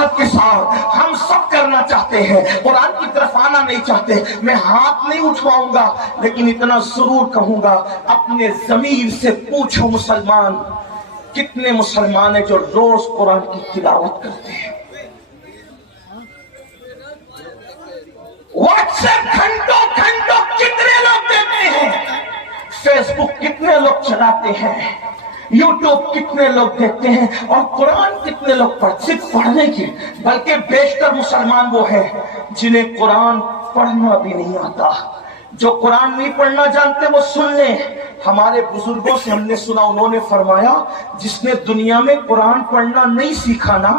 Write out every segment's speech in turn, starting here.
حسرت کے ساتھ ہم سب کرنا چاہتے ہیں، قرآن کی طرف آنا نہیں چاہتے. میں ہاتھ نہیں اٹھواؤں گا لیکن اتنا ضرور کہوں گا، اپنے ضمیر سے پوچھو مسلمان، کتنے مسلمان ہیں جو روز قرآن کی تلاوت کرتے ہیں؟ واٹس ایپ گھنٹوں گھنٹوں کتنے لوگ دیکھتے ہیں؟ فیس بک کتنے لوگ چلاتے ہیں؟ یوٹیوب کتنے لوگ دیکھتے ہیں؟ اور قرآن کتنے لوگ صرف پڑھنے کی، بلکہ بیشتر مسلمان وہ ہیں جنہیں قرآن پڑھنا بھی نہیں آتا. جو قرآن نہیں پڑھنا جانتے وہ سن لیں. ہمارے بزرگوں سے ہم نے سنا، انہوں نے فرمایا جس نے دنیا میں قرآن پڑھنا نہیں سیکھا نا،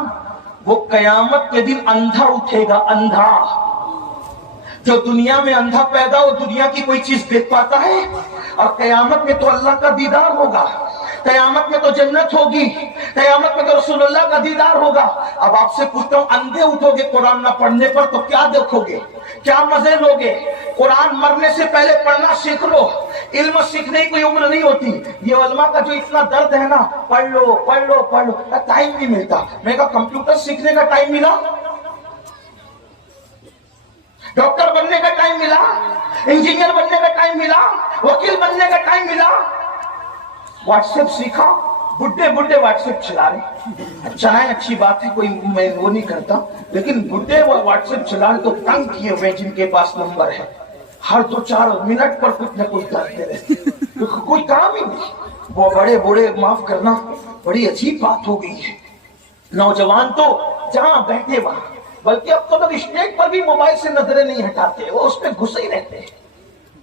وہ قیامت کے دن اندھا اٹھے گا. اندھا، جو دنیا میں اندھا پیدا ہو، دنیا کی کوئی چیز دیکھ پاتا ہے؟ اور قیامت میں تو اللہ کا دیدار ہوگا، قیامت میں تو جنت ہوگی، قیامت میں تو رسول اللہ کا دیدار ہوگا. اب آپ سے پوچھتا ہوں، اندھے اٹھو گے قرآن نہ پڑھنے پر تو کیا دیکھو گے؟ کیا مزے لوگے؟ قرآن مرنے سے پہلے پڑھنا سیکھ لو. علم سیکھنے کی کوئی عمر نہیں ہوتی. یہ علماء کا جو اتنا درد ہے نا، پڑھ لو پڑھ لو پڑھ لو، ٹائم نہیں ملتا. میں کہا کمپیوٹر سیکھنے کا ٹائم ملا، ڈاکٹر بننے کا ٹائم ملا، انجینئر بننے کا ٹائم ملا، وکیل بننے کا ٹائم ملا. واٹس ایپ سیکھا، بڈھے بڈھے واٹس ایپ چلا رہے. چلائیں، اچھی بات ہے، کوئی میں وہ نہیں کرتا، لیکن بڈھے وہ واٹس ایپ چلا رہے تو تنگ کیے ہوئے جن کے پاس نمبر ہے، ہر 2-4 منٹ پر کچھ نہ کچھ کرتے رہتے، کوئی کام ہی نہیں. وہ بڑے بوڑھے، معاف کرنا، بڑی عجیب بات ہو گئی ہے. نوجوان تو جہاں بیٹھے وہاں، بلکہ اب تو لوگ اسٹیج پر بھی موبائل سے نظریں نہیں ہٹاتے، وہ اس پہ گھسے ہی رہتے ہیں.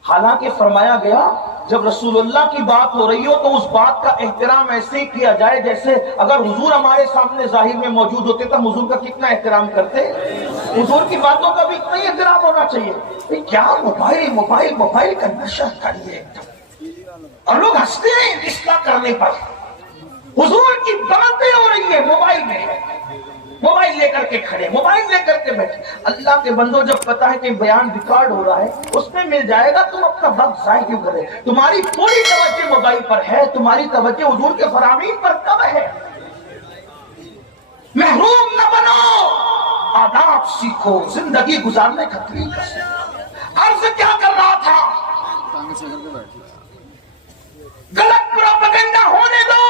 حالانکہ فرمایا گیا جب رسول اللہ کی بات ہو رہی ہو تو اس بات کا احترام ایسے ہی کیا جائے جیسے اگر حضور ہمارے سامنے ظاہر میں موجود ہوتے تو حضور کا کتنا احترام کرتے. حضور کی باتوں کا بھی اتنا ہی احترام ہونا چاہیے. کیا موبائل موبائل موبائل کا نشہ کھڑی ہے اور لوگ ہنستے ہیں اصلاح کرنے پر. حضور کی باتیں ہو رہی ہے موبائل میں، موبائل لے کر کے کھڑے، موبائل لے کر کے بیٹھے. اللہ کے بندو، جب پتا ہے کہ بیان ریکارڈ ہو رہا ہے اس میں مل جائے گا، تم اپنا وقت ضائع کیوں کرے؟ تمہاری پوری توجہ موبائل پر ہے، تمہاری توجہ حضور کے فرامین پر کب ہے؟ محروم نہ بنو، آداب سیکھو، زندگی گزارنے کا طریقہ سیکھو. عرض کیا کر رہا تھا؟ غلط پروپیگنڈا ہونے دو،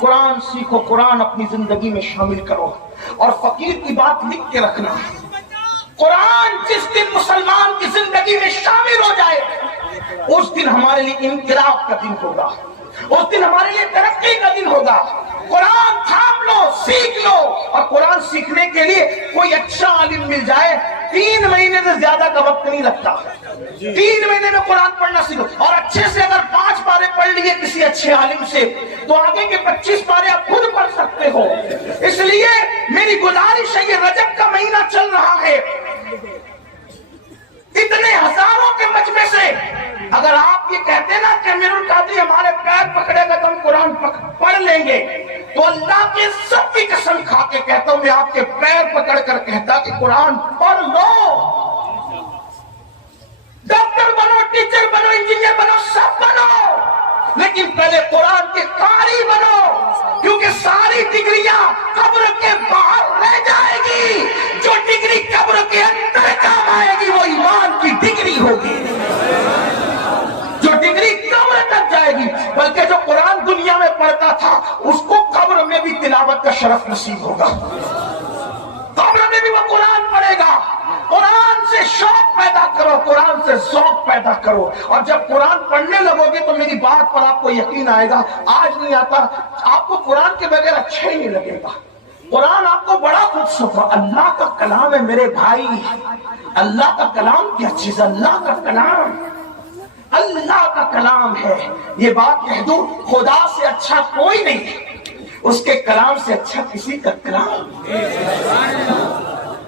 قرآن سیکھو، قرآن اپنی زندگی میں شامل کرو. اور فقیر کی بات لکھ کے رکھنا، قرآن جس دن مسلمان کی زندگی میں شامل ہو جائے اس دن ہمارے لیے انقلاب کا دن ہوگا، اس دن ہمارے لیے ترقی کا دن ہوگا. قرآن تھام لو، سیکھ لو. اور قرآن سیکھنے کے لیے کوئی اچھا عالم مل جائے، 3 مہینے سے زیادہ کا وقت نہیں لگتا. 3 مہینے میں قرآن پڑھنا سیکھو. اور اچھے سے اگر 5 پارے پڑھ لیے کسی اچھے عالم سے تو آگے کے 25 پارے آپ خود پڑھ سکتے ہو. اس لیے میری گزارش ہے، یہ رجب کا مہینہ چل رہا ہے، اتنے ہزاروں کے مجمع سے اگر آپ یہ کہتے نا کہ امیر القادری ہمارے پیر پکڑے گا تو ہم قرآن پڑھ لیں گے، تو اللہ کے سب کی قسم کھا کے کہتا ہوں، میں آپ کے پیر پکڑ کر کہتا کہ قرآن پڑھ لو. ڈاکٹر بنو، ٹیچر بنو، انجینئر بنو، سب بنو، لیکن پہلے قرآن کے قاری بنو، کیونکہ ساری ڈگریاں قبر کے باہر رہ جائے گی. جو ڈگری قبر کے اندر کام آئے گی وہ ایمان کی ڈگری ہوگی، جو ڈگری قبر تک جائے گی. بلکہ جو قرآن دنیا میں پڑھتا تھا اس کو قبر میں بھی تلاوت کا شرف نصیب ہوگا، قبر میں بھی وہ قرآن پڑھے گا. قرآن سے شوق پیدا کرو، قرآن سے ذوق پیدا کرو. اور جب قرآن پڑھنے لگو گے تو میری بات پر آپ کو یقین آئے گا. آج نہیں آتا، آپ کو قرآن کے بغیر اچھا ہی نہیں لگے گا. قرآن آپ کو بڑا خوبصورت، اللہ کا کلام ہے میرے بھائی. اللہ کا کلام کیا چیز، اللہ کا کلام، اللہ کا کلام ہے. یہ بات کہہ دوں، خدا سے اچھا کوئی نہیں، اس کے کلام سے اچھا کسی کا کلام.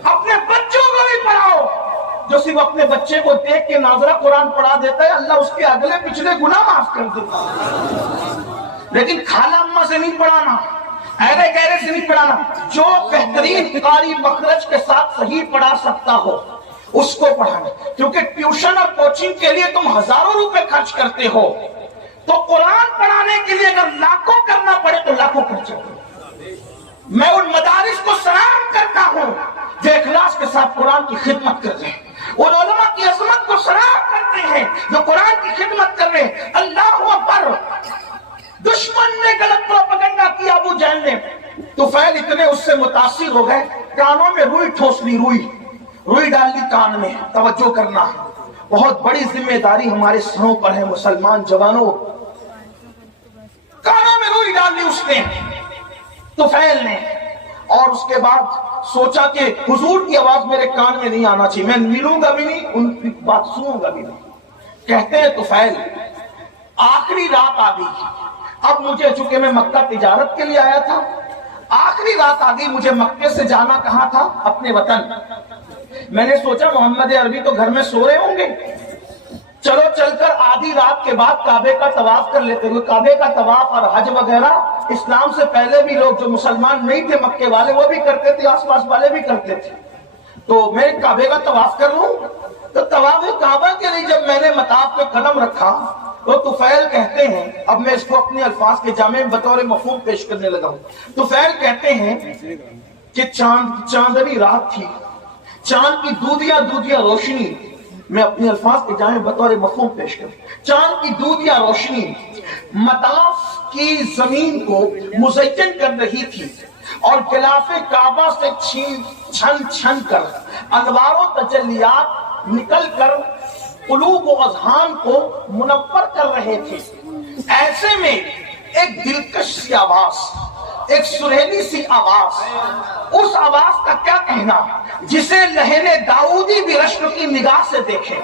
اپنے بچوں کو بھی پڑھاؤ. جو صرف اپنے بچے کو دیکھ کے ناظرہ قرآن پڑھا دیتا ہے، اللہ اس کے اگلے پچھلے گناہ معاف کر دیتا ہے. لیکن خالہ اماں سے نہیں پڑھانا، ایرے گہرے سے نہیں پڑھانا. جو بہترین قاری مخرج کے ساتھ صحیح پڑھا سکتا ہو اس کو پڑھانا. کیونکہ ٹیوشن اور کوچنگ کے لیے تم ہزاروں روپے خرچ کرتے ہو، تو قرآن پڑھانے کے لیے اگر لاکھوں کرنا پڑے تو لاکھوں خرچ کرو. میں ان مدارس کو سلام طفیل اتنے اس سے متاثر ہو گئے، کانوں میں روئی ٹھوس لی، روئی ڈال لی کان میں. توجہ کرنا، بہت بڑی ذمہ داری ہمارے سروں پر ہے مسلمان جوانوں. کانوں میں روئی ڈال لی اس نے، طفیل نے، اور اس کے بعد سوچا کہ حضور کی آواز میرے کان میں نہیں آنا چاہیے، میں ملوں گا بھی نہیں، ان کی بات سنوں گا بھی نہیں. کہتے ہیں طفیل آخری رات آ گئی، اب مجھے چونکہ میں مکہ تجارت کے لیے آیا تھا، آخری رات آ گئی، مجھے مکے سے جانا کہاں تھا؟ اپنے وطن. میں نے سوچا محمد عربی تو گھر میں سو رہے ہوں گے، چلو چل کر آدھی رات کے بعد کعبے کا طواف کر لیتے ہوئے. کعبے کا طواف اور حج وغیرہ اسلام سے پہلے بھی لوگ جو مسلمان نہیں تھے مکے والے وہ بھی کرتے تھے، آس پاس والے بھی کرتے تھے. تو میں کعبے کا طواف کر لوں. تو طواف کعبہ کے لیے جب میں نے مطاف پہ قدم رکھا تو طفیل کہتے ہیں، اب میں اس کو اپنے الفاظ کے جامع بطور مفہوم پیش کرنے لگا ہوں. طفیل کہتے ہیں کہ چاندنی رات تھی، چاند کی دودیا روشنی، میں اپنے الفاظ کے جامع بطور مفہوم پیش کروں. چاند کی دودیا روشنی مطاف کی زمین کو مزین کر رہی تھی اور غلاف کعبہ سے چھن چھن کر انوار و تجلیات نکل کر قلوب و اذہان کو منور کر رہے تھے. ایسے میں ایک دلکش سی آواز، ایک سریلی سی آواز، اس آواز کا کیا کہنا جسے لہن داؤدی بھی رشک کی نگاہ سے دیکھے.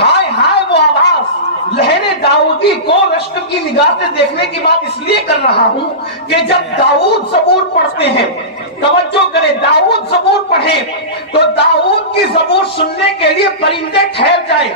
ہائے ہائے وہ آواز، لہن داؤدی کو رشک کی نگاہ سے دیکھنے کی بات اس لیے کر رہا ہوں کہ جب داؤد زبور پڑھتے ہیں، توجہ کریں، داؤد زبور پڑھیں تو داؤد کی زبور سننے کے لیے پرندے ٹھہر جائے،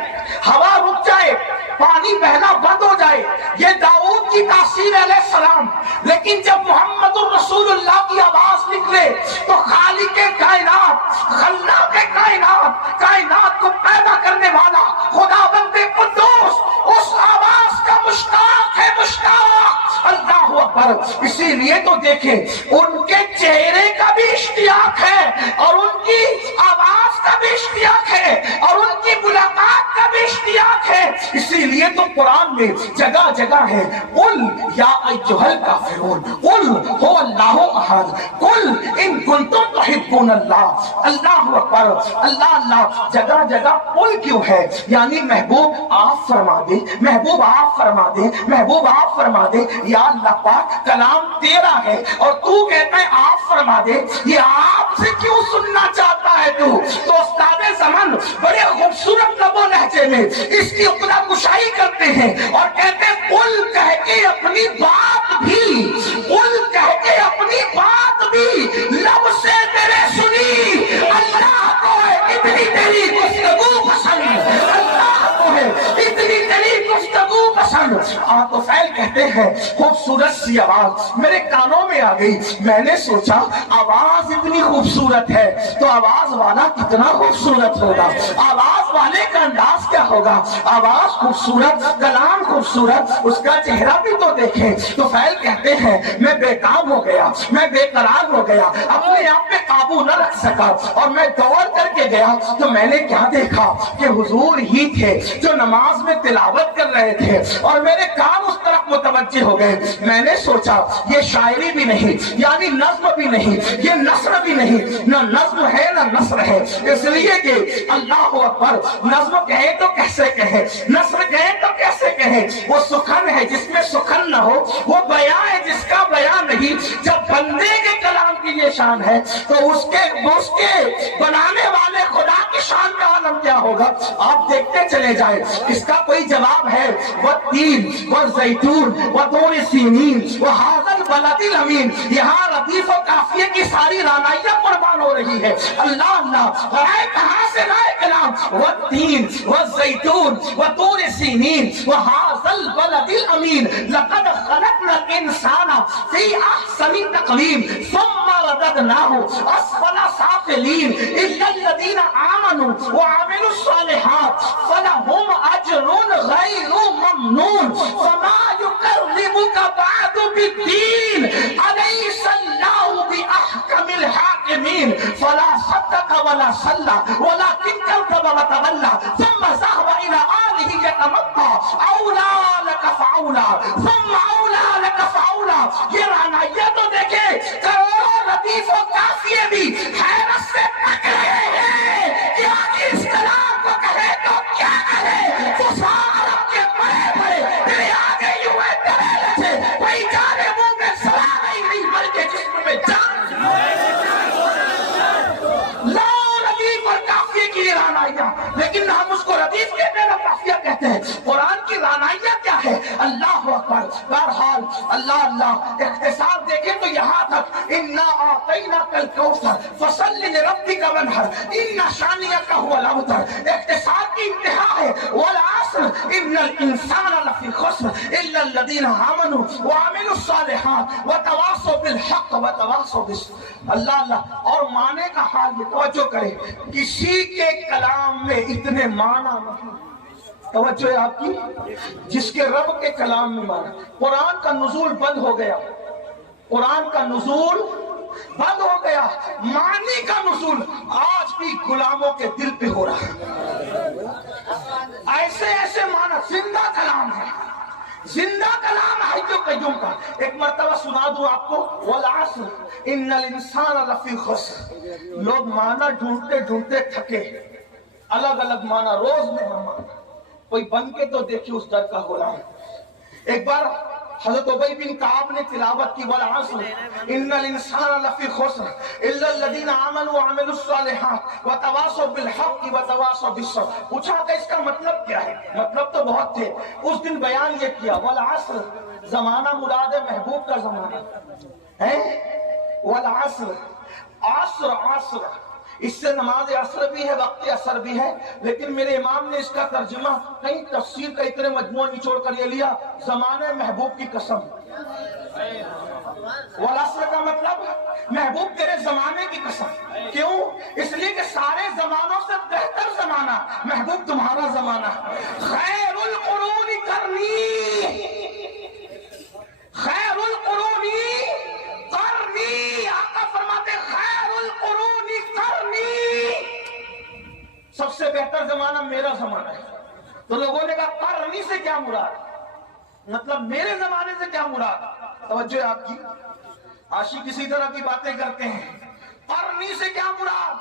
ہوا رک جائے، پانی بہنا بند ہو جائے، یہ داؤد کی تاثیر علیہ السلام. لیکن جب محمد الرسول اللہ کی آواز نکلے تو خالق کائنات، خلاق کائنات، کائنات کو پیدا کرنے والا خداوند قدوس اس آواز کا مشتاق ہے، مشتاق. اللہ اکبر. اسی لیے تو دیکھیں ان کے چہرے کا بھی اشتیاق ہے اور ان کی آواز کا بھی اشتیاق ہے اور ان کی ملاقات کا بھی اشتیاق ہے. اسی لیے تو قرآن میں جگہ جگہ ہے، قل یا ایھا الکافرون قل هو اللہ احد قل ان کنتم تحبون اللہ. اللہ اکبر، اللہ اللہ. جگہ جگہ قل کیوں ہے؟ یعنی محبوب آپ فرما دے، محبوب آپ فرما دے، محبوب آپ فرما دے. یا اللہ پاک کلام تیرا ہے اور تو کہتا ہے آپ فرما دے، یہ آپ سے کیوں سننا چاہتا ہے تو استاد زمان بڑے خوبصورت لب و لہجے میں اس کی عقدہ کشائی کرتے ہیں اور کہتے ہیں قل کہہ کے اپنی بات بھی، قل کہہ کے اپنی بات بھی لب سے تیرے سنی. اللہ کو ہے اتنی تیری گفتگو پسند، اللہ کو ہے اتنی تیری گفتگو پسند. تو فیل کہتے ہیں خوبصورت سی آواز میرے کانوں میں آ گئی. میں نے سوچا آواز اتنی خوبصورت ہے تو آواز والا کتنا خوبصورت ہوگا، آواز والے کا انداز کیا ہوگا. آواز خوبصورت، کلام خوبصورت، اس کا چہرہ بھی تو دیکھیں. تو فیل کہتے ہیں میں بے کام ہو گیا، میں بے قرار ہو گیا، اپنے آپ پہ قابو نہ رکھ سکا اور میں دوڑ کر کے گیا تو میں نے کیا دیکھا کہ حضور ہی تھے جو نماز میں تلاوت کر رہے تھے اور میرے کان اس طرف متوجہ ہو گئے. میں نے سوچا یہ شاعری بھی نہیں، یعنی نظم بھی نہیں، یہ نثر بھی نہیں، نہ نظم ہے نہ نثر ہے. اس لیے کہ اللہ اکبر، نظم کہیں تو کیسے کہیں، نثر کہیں تو کیسے کہیں. وہ سخن ہے جس میں سخن نہ ہو، وہ بیان ہے جس کا بیان نہیں. جب بندے کے کلام کی یہ شان ہے تو اس کے بنانے والے خدا کی شان کا عالم کیا ہوگا. آپ دیکھتے چلے جائیں، اس کا کوئی جواب ہے. والتین والزیتون وطور سینین وہذا البلد الامین. یہاں ردیف و قافیے کی ساری رانائیاں قربان ہو رہی ہے. اللہ اللہ آئے کہاں سے لائے کلام. والتین والزیتون وطور سینین وہذا البلد الامین لقد خلقنا الانسان فی احسن تقویم ثم رددناہ اسفل سافلین الا الذین آمنوا وعملوا الصالحات فلهم اجر غیر ممنون فما یقربک بعد بالدین الیس اللہ باحکم الحاکمین. فلا صدق ولا صلی ولکن کذب وتولى ثم ذهب الى آلہ یتمطى اولا لک فاولا ثم اولا لک فاولا. یہ رانائیاں تو دیکھیں، کروڑ اکبر. بہرحال اللہ اللہ اختصار دیکھیں تو یہاں تک انا اعطیناک الکوثر فصل لربک وانحر ان شانئک هو الابتر. اختصار کی انتہا ہے. والعصر ان الانسان لفی خسر الا الذین آمنوا وعملوا الصالحات وتواصوا بالحق وتواصوا بالصبر. اللہ اللہ. اور معنی کا حال یہ توجہ کرے کسی کے کلام میں اتنے معنی نہیں. توجہ ہے آپ کی. جس کے رب کے کلام میں مانا. قرآن کا نزول بند ہو گیا. قرآن کا نزول بند ہو گیا. معنی کا نزول آج بھی غلاموں کے دل پہ ہو رہا ہے. ایسے ایسے معنی. زندہ کلام ہے. زندہ کلام ہے جو قیوم کا. ایک مرتبہ سنا دوں آپ کو. والعصر ان الانسان لفی خسر. لوگ معنی ڈھونڈتے ڈھونڈتے تھکے. الگ الگ معنی روز میں معنی. کوئی بن کے تو دیکھیے اس در کا غلام. ایک بار حضرت ابی بن کعب نے تلاوت کی والعصر ان الانسان لفی خسر الا الذین آمنوا وعملوا الصالحات وتواصوا بالحق وتواصوا بالصبر. پوچھا کہ اس کا مطلب کیا ہے؟ مطلب تو بہت تھے. اس دن بیان یہ کیا والعصر زمانہ مراد محبوب کا زمانہ ہے. والعصر عصر عصر اس سے نماز عصر بھی ہے وقت عصر بھی ہے. لیکن میرے امام نے اس کا ترجمہ کہیں تفسیر کا اتنے مجموعہ نچوڑ کر یہ لیا زمانے محبوب کی قسم. والعصر کا مطلب محبوب تیرے زمانے کی قسم. کیوں؟ اس لیے کہ سارے زمانوں سے بہتر زمانہ محبوب تمہارا زمانہ. خیر القرون کرنی خیر القرون کرنی. آقا فرماتے خیر القرون کرنی. سب سے بہتر زمانہ میرا زمانہ ہے. تو لوگوں نے کہا کرنی سے کیا مراد؟ مطلب میرے زمانے سے کیا مراد؟ توجہ آپ کی. عاشق کسی طرح کی باتیں کرتے ہیں. کرنی سے کیا مراد؟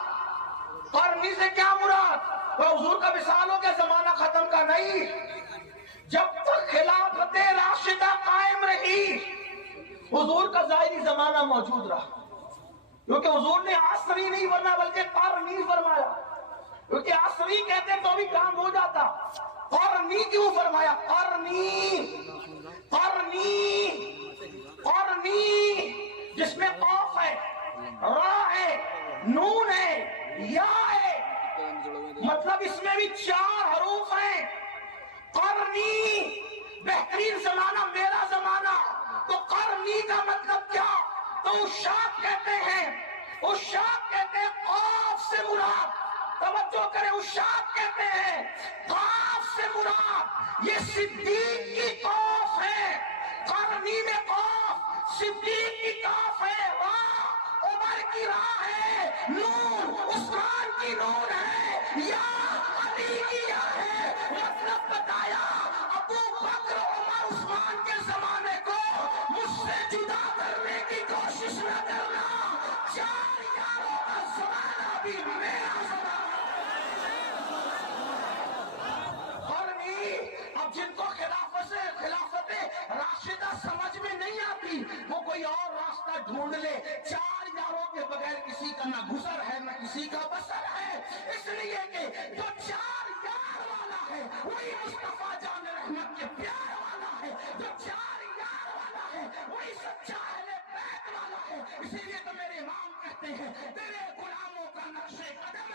کرنی سے کیا مراد؟ وہ حضور کا وصال ہو گیا زمانہ ختم کا نہیں. جب تک خلافت راشدہ قائم رہی حضور کا ظاہری زمانہ موجود رہا. کیونکہ حضور نے عصری نہیں ورنہ بلکہ قرنی فرمایا. کیونکہ عصری کہتے تو بھی کام ہو جاتا. قرنی کیوں فرمایا؟ قرنی قرنی قرنی جس میں قاف ہے را ہے نون ہے یا ہے. مطلب اس میں بھی 4 حروف ہیں. قرنی بہترین زمانہ میرا زمانہ. تو قرنی کا مطلب کیا؟ تو اشاق کہتے ہیں. اشاق کہتے ہیں قاف سے مراد. توجہ کریں. اشاق کہتے ہیں قاف سے مراد یہ صدیق کی قاف ہے. قرنی میں قاف صدیق کی قاف ہے. راہ عمر کی راہ ہے. نون عثمان کی نون ہے. یا علی کی یا ہے. مطلب بتایا ابو بکر عمر عثمان کے زمانے کو مجھ سے جدا کرنے کی کوشش نہ کرنا. 4 یاروں کا زمانہ بھی میرا زمانہ. قرنی. اب جن کو خلافت راشدہ سمجھ میں نہیں آتی وہ کوئی اور راستہ ڈھونڈ لے. 4 یاروں کے بغیر کسی کا نہ گزر ہے نہ کسی کا بسر ہے. اس لیے کہ جو 4 یار والا ہے وہی مصطفیٰ جان رحمت کے پیار والا ہے. جو 4 یار والا ہے وہی سچا اہل بیت والا ہے. اسی لیے تو میرے امام کہتے ہیں تیرے غلاموں کا نقش قدم